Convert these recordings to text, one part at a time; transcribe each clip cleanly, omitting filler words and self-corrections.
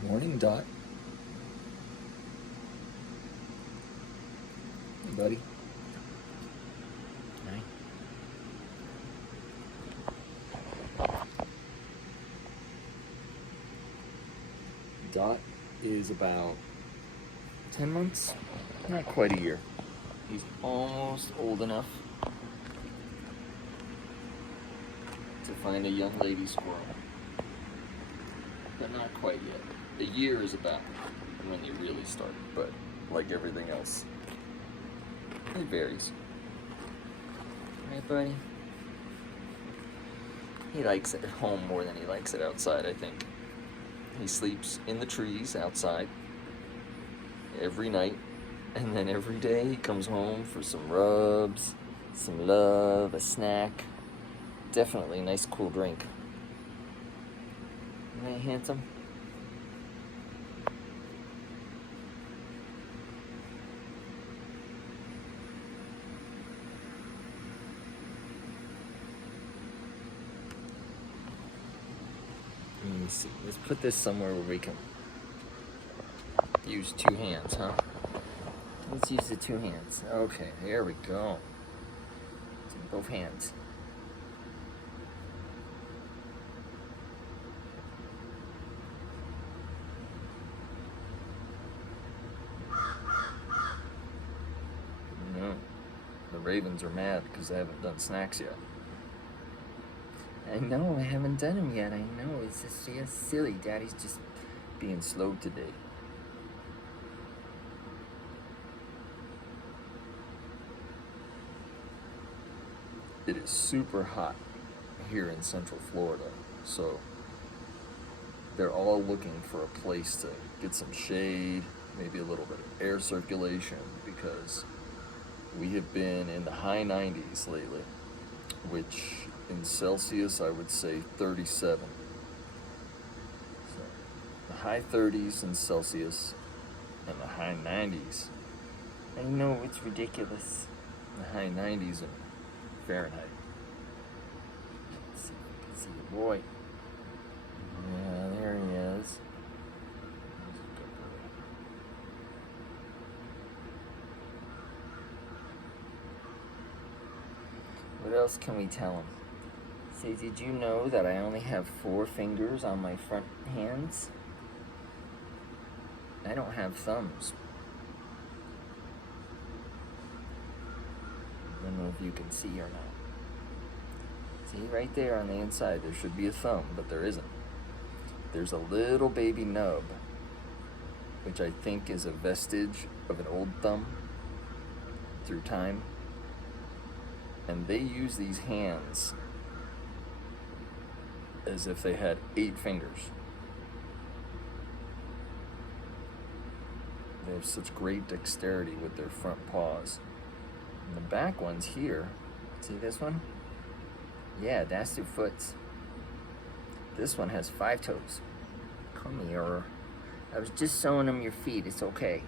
Good morning, Dot. Hey, buddy. Hi. Dot is about 10 months, not quite a year. He's almost old enough to find a young lady squirrel, but not quite yet. A year is about when they really start, but like everything else, it varies. Right, buddy? He likes it at home more than he likes it outside, I think. He sleeps in the trees outside every night, and then every day he comes home for some rubs, some love, a snack, definitely a nice cool drink. Right, handsome? Let me see. Let's put this somewhere where we can use two hands, huh? Let's use the two hands. Okay, there we go. Both hands. No, the ravens are mad because I haven't done snacks yet. I know, I haven't done them yet. I know, it's just silly. Daddy's just being slow today. It is super hot here in Central Florida, so they're all looking for a place to get some shade, maybe a little bit of air circulation, because we have been in the high 90s lately, which in Celsius I would say 37. So the high 30s in Celsius and the high 90s. I know, it's ridiculous. The high 90s in Fahrenheit. Let's see if we can see the boy. Yeah, there he is. What else can we tell him? Say, did you know that I only have 4 fingers on my front hands? I don't have thumbs. I don't know if you can see or not. See, right there on the inside, there should be a thumb, but there isn't. There's a little baby nub, which I think is a vestige of an old thumb through time. And they use these hands as if they had 8 fingers. They have such great dexterity with their front paws. And the back ones here, see this one? Yeah, that's their foots. This one has 5 toes. Come here. I was just showing them your feet, it's okay.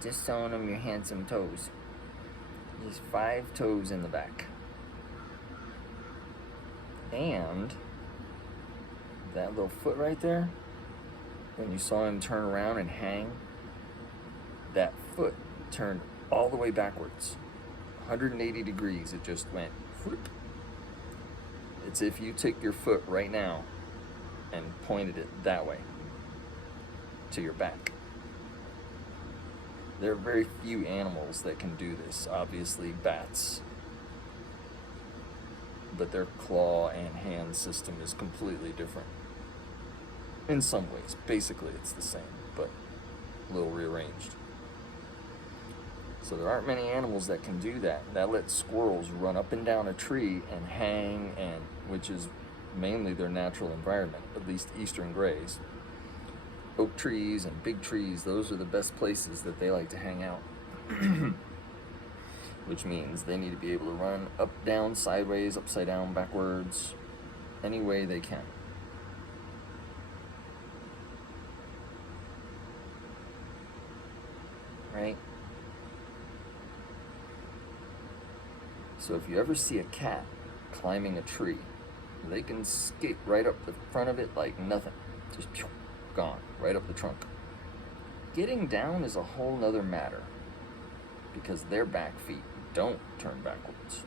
Just showing them your handsome toes. There's 5 toes in the back. And that little foot right there, when you saw him turn around and hang, that foot turned all the way backwards. 180 degrees, it just went whoop. It's if you took your foot right now and pointed it that way to your back. There are very few animals that can do this. Obviously, bats. But their claw and hand system is completely different. In some ways. Basically, it's the same, but a little rearranged. So there aren't many animals that can do that. That lets squirrels run up and down a tree and hang, and which is mainly their natural environment, at least eastern grays. Oak trees and big trees, those are the best places that they like to hang out. Which means they need to be able to run up, down, sideways, upside down, backwards, any way they can. Right? So if you ever see a cat climbing a tree, they can skate right up the front of it like nothing. Just gone, right up the trunk. Getting down is a whole nother matter because their back feet don't turn backwards.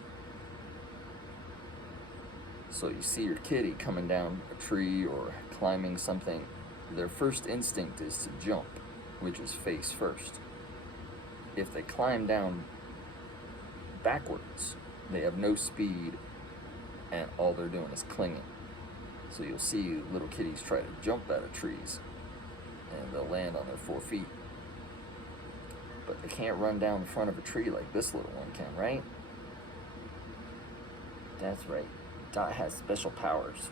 So you see your kitty coming down a tree or climbing something, their first instinct is to jump, which is face first. If they climb down backwards, they have no speed and all they're doing is clinging. So you'll see little kitties try to jump out of trees and they'll land on their 4 feet. But they can't run down the front of a tree like this little one can, right? That's right. Dot has special powers.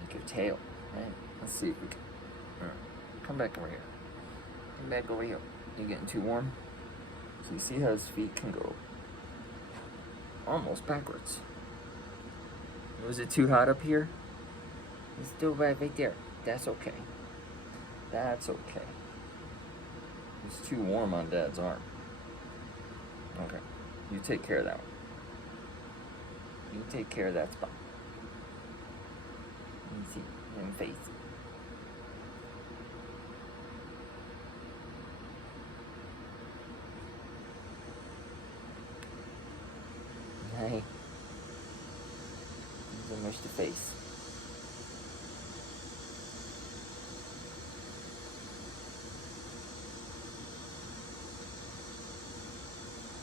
Like your tail, right? Let's see if we can. Come back over here. Come back over here. You getting too warm? So you see how his feet can go almost backwards. Was it too hot up here? It's still right there. That's okay. That's okay. It's too warm on Dad's arm. Okay. You take care of that one. You take care of that spot. Let me see. And face. Hey. Mush the face.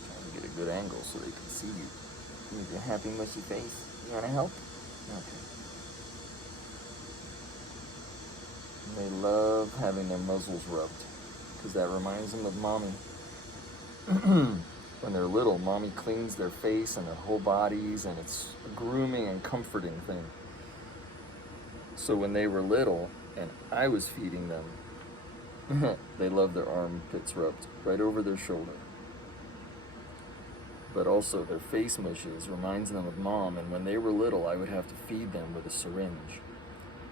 Trying to get a good angle so they can see you. With your happy mushy face. You want to help? Okay. They love having their muzzles rubbed because that reminds them of mommy. When they're little, mommy cleans their face and their whole bodies, and it's a grooming and comforting thing. So when they were little and I was feeding them, they love their armpits rubbed right over their shoulder. But also their face mushes reminds them of mom, and when they were little, I would have to feed them with a syringe.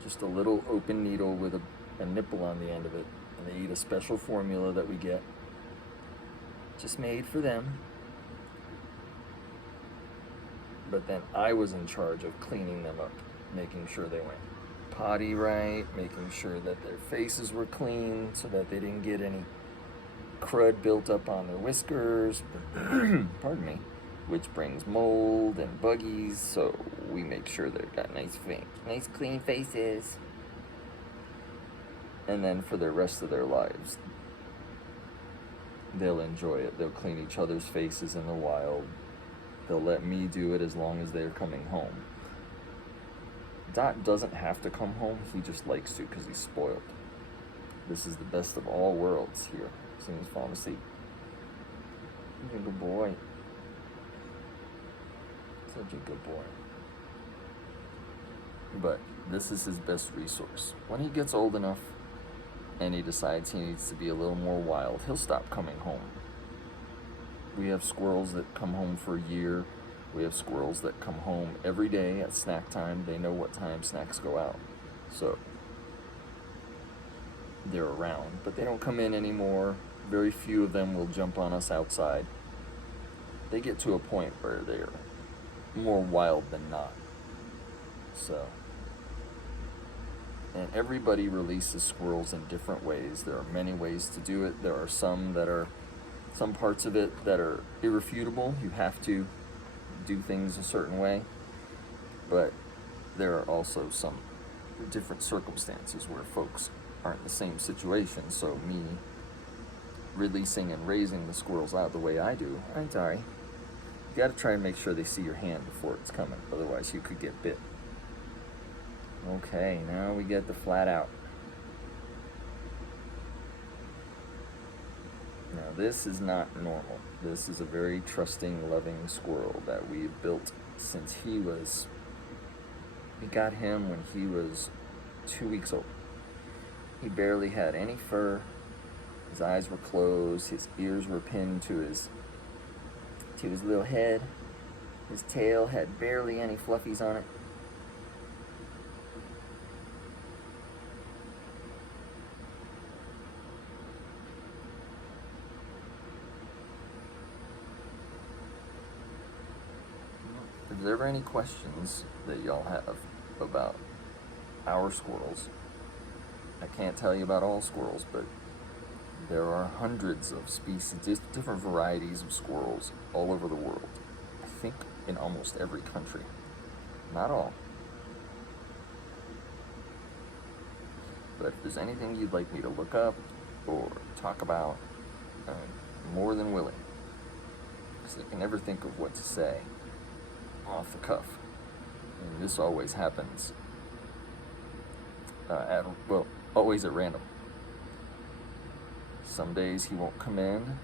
Just a little open needle with a nipple on the end of it, and they eat a special formula that we get. Just made for them. But then I was in charge of cleaning them up, making sure they went potty right, making sure that their faces were clean so that they didn't get any crud built up on their whiskers, pardon me, which brings mold and buggies, so we make sure they've got nice clean faces. And then for the rest of their lives, they'll enjoy it. They'll clean each other's faces in the wild. They'll let me do it as long as they're coming home. Dot doesn't have to come home, he just likes to because he's spoiled. This is the best of all worlds here. As soon as he's falling asleep. He's a good boy. Such a good boy. But this is his best resource. When he gets old enough and he decides he needs to be a little more wild, he'll stop coming home. We have squirrels that come home for a year. We have squirrels that come home every day at snack time. They know what time snacks go out. So they're around, but they don't come in anymore. Very few of them will jump on us outside. They get to a point where they're more wild than not. So, and everybody releases squirrels in different ways. There are many ways to do it. There are some parts of it that are irrefutable. You have to do things a certain way. But there are also some different circumstances where folks aren't in the same situation. So me releasing and raising the squirrels out the way I do, I'm sorry. You gotta try and make sure they see your hand before it's coming. Otherwise you could get bit. Okay, now we get the flat out. Now this is not normal. This is a very trusting, loving squirrel that we've built since we got him when he was 2 weeks old. He barely had any fur. His eyes were closed. His ears were pinned to his little head. His tail had barely any fluffies on it. If there's ever any questions that y'all have about our squirrels, I can't tell you about all squirrels, but there are hundreds of species, different varieties of squirrels all over the world. I think in almost every country. Not all. But if there's anything you'd like me to look up or talk about, I'm more than willing. Because I can never think of what to say off the cuff. And this always happens always at random. Some days he won't come in.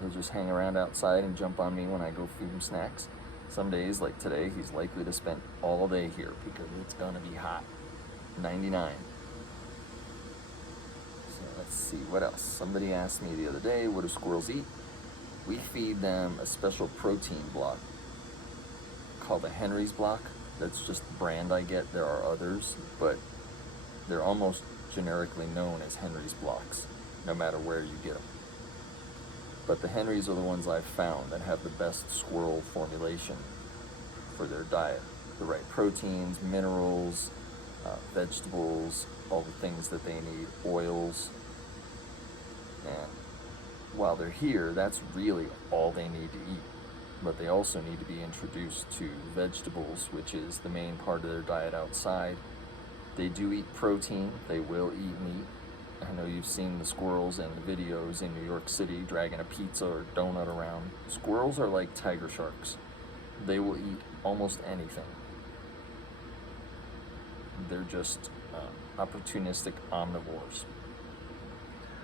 He'll just hang around outside and jump on me when I go feed him snacks. Some days, like today, he's likely to spend all day here because it's gonna be hot. 99. So let's see, what else? Somebody asked me the other day, what do squirrels eat? We feed them a special protein block called a Henry's block. That's just the brand I get. There are others, but they're almost generically known as Henry's blocks, no matter where you get them. But the Henrys are the ones I've found that have the best squirrel formulation for their diet. The right proteins, minerals, vegetables, all the things that they need, oils. And while they're here, that's really all they need to eat. But they also need to be introduced to vegetables, which is the main part of their diet outside. They do eat protein, they will eat meat. I know you've seen the squirrels in the videos in New York City dragging a pizza or donut around. Squirrels are like tiger sharks. They will eat almost anything. They're just opportunistic omnivores.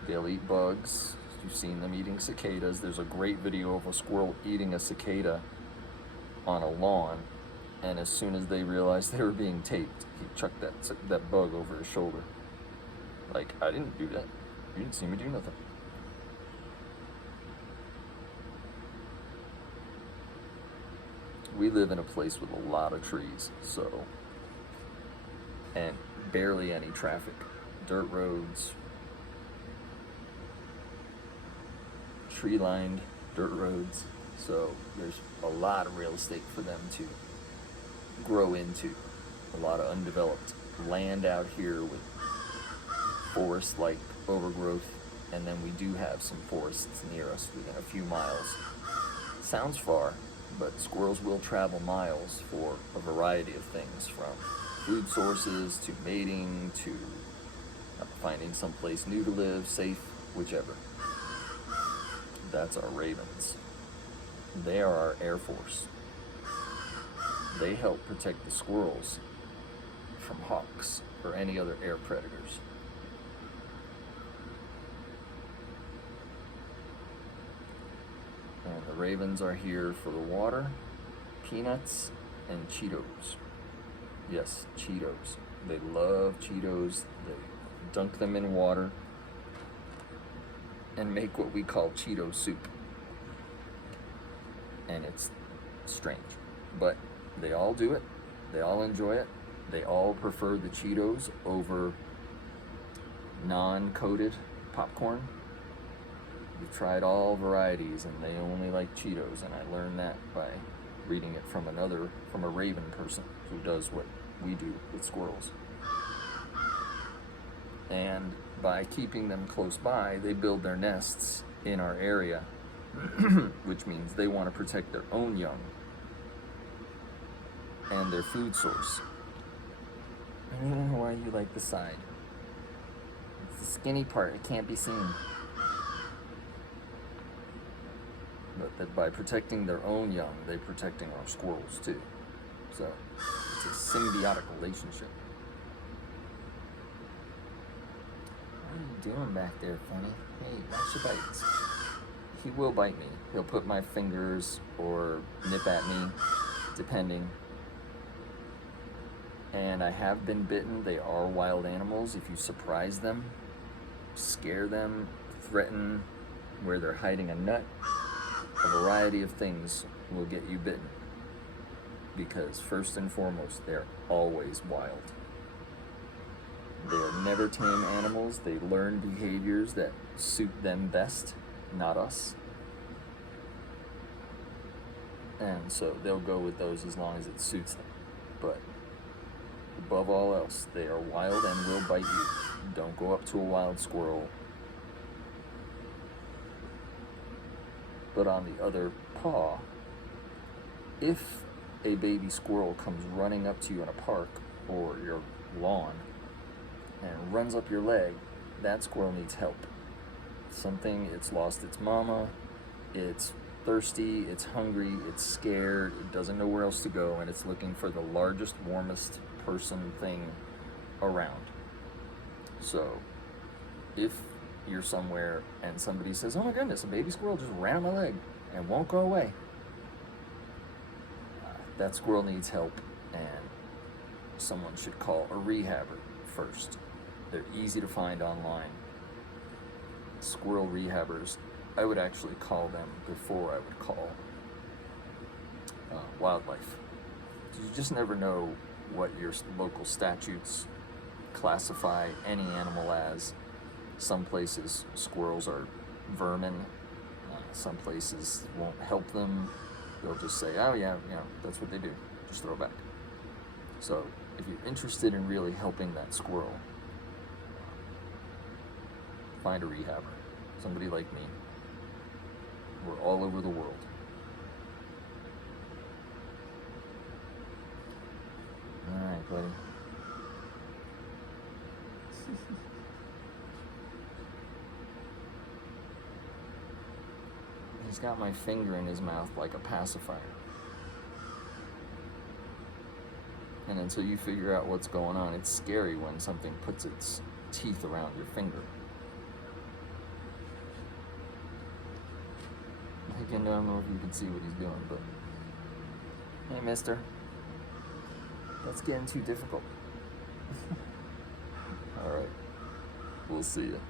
They'll eat bugs. You've seen them eating cicadas. There's a great video of a squirrel eating a cicada on a lawn, and as soon as they realized they were being taped, he chucked that bug over his shoulder. Like, I didn't do that. You didn't see me do nothing. We live in a place with a lot of trees, so, and barely any traffic. Dirt roads, tree-lined dirt roads, so there's a lot of real estate for them to grow into. A lot of undeveloped land out here with forest-like overgrowth, and then we do have some forests near us within a few miles. Sounds far, but squirrels will travel miles for a variety of things, from food sources to mating to finding someplace new to live, safe, whichever. That's our ravens. They are our Air Force. They help protect the squirrels from hawks or any other air predators. And the ravens are here for the water, peanuts, and Cheetos. Yes, Cheetos. They love Cheetos. They dunk them in water and make what we call Cheeto soup. And it's strange, but they all do it. They all enjoy it. They all prefer the Cheetos over non-coated popcorn. We've tried all varieties and they only like Cheetos, and I learned that by reading it from a raven person who does what we do with squirrels. And by keeping them close by, they build their nests in our area, which means they want to protect their own young and their food source. I don't know why you like the side. It's the skinny part, it can't be seen. But that by protecting their own young, they're protecting our squirrels too. So it's a symbiotic relationship. What are you doing back there, Funny? Hey, watch your bites. He will bite me. He'll put my fingers or nip at me, depending. And I have been bitten. They are wild animals. If you surprise them, scare them, threaten where they're hiding a nut, a variety of things will get you bitten. Because first and foremost, they're always wild. They are never tame animals. They learn behaviors that suit them best, not us. And so they'll go with those as long as it suits them. But above all else, they are wild and will bite you. Don't go up to a wild squirrel. But on the other paw, if a baby squirrel comes running up to you in a park or your lawn and runs up your leg, that squirrel needs help. It's lost its mama, it's thirsty, it's hungry, it's scared, it doesn't know where else to go, and it's looking for the largest, warmest person thing around. So if you're somewhere and somebody says, oh my goodness, a baby squirrel just ran on my leg and won't go away, that squirrel needs help, and someone should call a rehabber first. They're easy to find online. Squirrel rehabbers, I would actually call them before I would call wildlife. You just never know what your local statutes classify any animal as. Some places squirrels are vermin. Some places won't help them. They'll just say, oh yeah, that's what they do. Just throw it back. So if you're interested in really helping that squirrel, find a rehabber. Somebody like me. We're all over the world. All right, buddy. He's got my finger in his mouth like a pacifier. And until you figure out what's going on, it's scary when something puts its teeth around your finger. Again, I don't know if you can see what he's doing, but hey, mister, that's getting too difficult. All right, we'll see you.